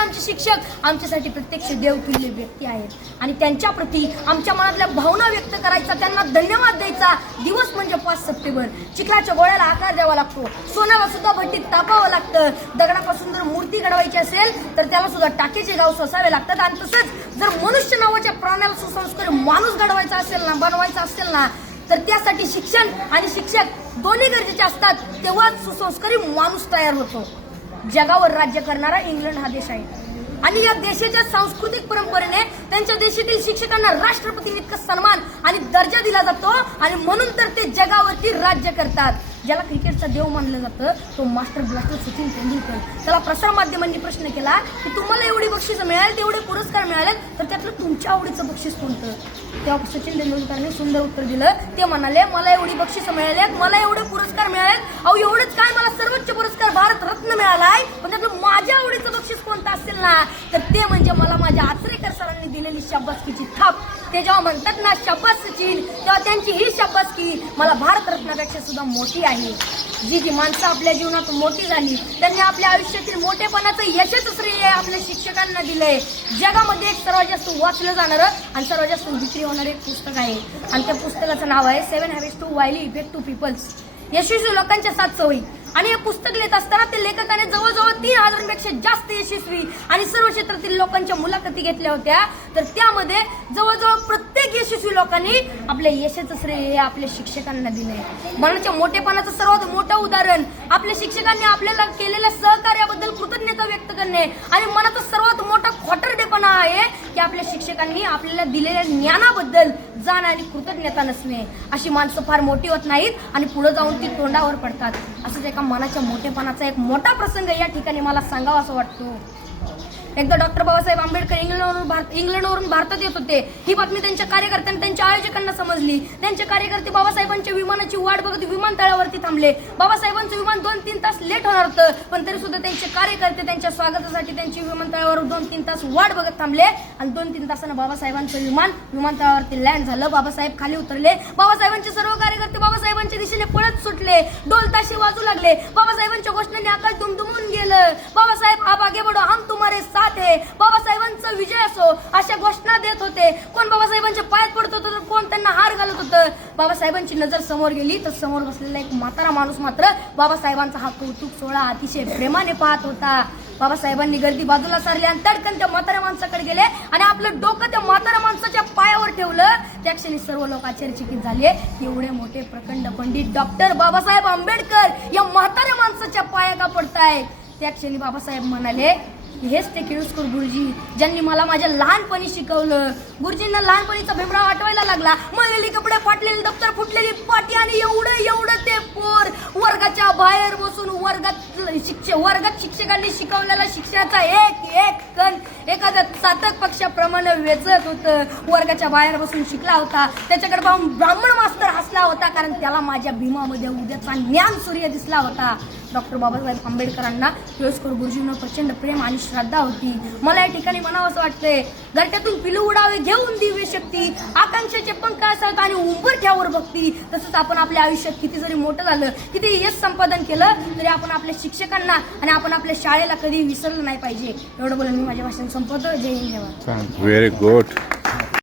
आमचे शिक्षक आमच्यासाठी प्रत्यक्ष देवतुल्य व्यक्ती आहेत आणि त्यांच्या प्रती आमच्या मनातल्या भावना व्यक्त करायचा, त्यांना धन्यवाद द्यायचा दिवस म्हणजे 5 सप्टेंबर. चिखलाच्या गोळ्याला आकार द्यावा लागतो, सोन्याला सुद्धा भट्टीत तापावं लागतं, दगडापासून जर मूर्ती घडवायची असेल तर त्याला सुद्धा टाकेचे गाव सोसावे लागतात. आणि तसंच जर मनुष्य नावाच्या प्राण्याला सुसंस्कारी माणूस घडवायचा असेल ना, बनवायचा असेल ना, तर त्यासाठी शिक्षण आणि शिक्षक दोन्ही गरजेचे असतात, तेव्हाच सुसंस्कारी माणूस तयार होतो. जगावर राज्य करणारा इंग्लंड हा देश आहे आणि या देशाच्या सांस्कृतिक परंपरेने त्यांच्या देशातील शिक्षकांना राष्ट्रपतींइतका सन्मान आणि दर्जा दिला जातो आणि म्हणून तर ते जगावरती राज्य करतात. ज्याला क्रिकेटचा देव मानलं जातं तो मास्टर ब्लास्टर सचिन तेंडुलकर. त्याला प्रसार माध्यमांनी प्रश्न केला की तुम्हाला एवढी बक्षीस मिळाली, तेवढे पुरस्कार मिळाले, तर त्यातलं तुमच्या आवडीचं बक्षीस कोणतं? तेव्हा सचिन तेंडुलकरने सुंदर उत्तर दिलं. ते म्हणाले, मला एवढी बक्षीस मिळाली, मला एवढे पुरस्कार मिळालेत, अहो एवढंच काय, मला सर्वोच्च पुरस्कार भारत रत्न मिळालाय, पण त्यातलं माझ्या आवडीचं बक्षीस कोणतं असेल ना, तर ते म्हणजे मला माझ्या आचरेकर सरांनी दिलेली शाबासकीची थाप. ते जेव्हा म्हणतात ना शाबास सचिन, तेव्हा त्यांची ही शाबासकी मला भारत रत्नापेक्षा सुद्धा मोठी आहे. जी माणसं आपल्या जीवनात मोठी झाली त्यांनी आपल्या आयुष्यातील मोठेपणाचं यशच श्रेय आपल्या शिक्षकांना दिलंय. जगामध्ये एक सर्वात जास्त वाचलं जाणारं आणि सर्वात जास्त विक्री होणारं एक पुस्तक आहे आणि त्या पुस्तकाचं नाव आहे 7 Habits to Highly Effective People. यशस्वी लोकांच्या 7 सवयी. आणि हे पुस्तक लिहित असताना ते लेखकाने जवळजवळ 3000 पेक्षा जास्त यशस्वी आणि सर्व क्षेत्रातील लोकांच्या मुलाखती घेतल्या होत्या. तर त्यामध्ये जवळजवळ प्रत्येक यशस्वी लोकांनी आपल्या यशाचं श्रेय आपल्या शिक्षकांना दिलंय. मनाच्या मोठेपणाचं सर्वात मोठं उदाहरण आपल्या शिक्षकांनी आपल्याला केलेल्या सहकार्याबद्दल कृतज्ञता व्यक्त करणे आणि मनाचा सर्वात मोठा खोटरडेपणा आहे की आपल्या शिक्षकांनी आपल्याला दिलेल्या ज्ञानाबद्दल जाण आणि कृतज्ञता नसणे. अशी माणसं फार मोठी होत नाहीत आणि पुढे जाऊन ती तोंडावर पडतात. असंच एका मनाच्या मोठेपणाचा एक मोठा प्रसंग या ठिकाणी मला सांगावा असं वाटतो. एकदा डॉक्टर बाबासाहेब आंबेडकर इंग्लंडवरून भारतात येत होते. ही बातमी त्यांच्या कार्यकर्त्यांना, त्यांच्या आयोजकांना समजली. त्यांचे कार्यकर्ते बाबासाहेबांच्या विमानाची वाट बघत विमानतळावरती थांबले. बाबासाहेबांचं विमान 2-3 तास लेट होणार होतं, पण तरी सुद्धा त्यांचे कार्यकर्ते त्यांच्या स्वागतासाठी त्यांची विमानतळावर 2-3 तास वाट बघत थांबले आणि 2-3 तासानं बाबासाहेबांचं विमान विमानतळावरती लँड झालं. बाबासाहेब खाली उतरले. बाबासाहेबांचे सर्व कार्यकर्ते बाबासाहेबांच्या दिशेने पळत सुटले. ढोल ताशे वाजू लागले. बाबासाहेबांच्या घोषणाने आकाश दुमदुमून गेलं. बाबासाहेब आप आगे बढ़ो, हम तुम्हारे साथ है, बाबासाहेबांचा विजय असो अशा घोषणा देत होते. कोण बाबासाहेबांच्या पायात पडत होतं तर कोण त्यांना हार घालत होतं. बाबासाहेबांची नजर समोर गेली तर समोर बसलेला एक म्हातारा माणूस मात्र बाबासाहेबांचा हा कौतुक सोहळा अतिशय प्रेमाने पाहत होता. बाबासाहेबांनी गर्दी बाजूला सारली आणि तडकन त्या म्हाताऱ्या माणसाकडे गेले आणि आपलं डोकं त्या म्हाताऱ्या माणसाच्या पायावर ठेवलं. त्या क्षणी सर्व लोक आश्चर्यचकित झाले. एवढे मोठे प्रखंड पंडित डॉक्टर बाबासाहेब आंबेडकर या म्हाताऱ्या माणसाच्या पाया का पडतायत? त्या क्षणी बाबासाहेब म्हणाले, हेच ते केळुसकर गुरुजी ज्यांनी मला माझ्या लहानपणी शिकवलं. गुरुजींना लहानपणीचा भीमराव आठवायला लागला. मळलेली कपडे, फाटलेली दप्तर, फुटलेली पाटी आणि एवढं ते पोर वर्गाच्या बाहेर बसून वर्गात शिक्षकांनी शिकवलेला शिक्षणाचा एक कण एखाद्या चातक पक्षाप्रमाणे वेचत होतं. वर्गाच्या बाहेर बसून शिकला होता. त्याच्याकडे पाहून ब्राह्मण मास्तर हसला होता, कारण त्याला माझ्या भीमामध्ये उद्याचा ज्ञान सूर्य दिसला होता. डॉक्टर बाबासाहेब आंबेडकरांना केळुसकर गुरुजींवर प्रचंड प्रेम आणि श्रद्धा होती. मला या ठिकाणी म्हणावं असं वाटतंय, घरट्यातून पिलू उडावे घेऊन दिव्य शक्ती, आकांक्षाचे पंख असतात आणि उंबरठ्यावर भक्ती. तसंच आपण आपल्या आयुष्यात किती जरी मोठं झालं, किती यश संपादन केलं, तरी आपण आपल्या शिक्षकांना आणि आपण आपल्या शाळेला कधी विसरलं नाही पाहिजे. एवढं बोलून मी माझ्या भाषण संपवतो. जय हिंद. Very good.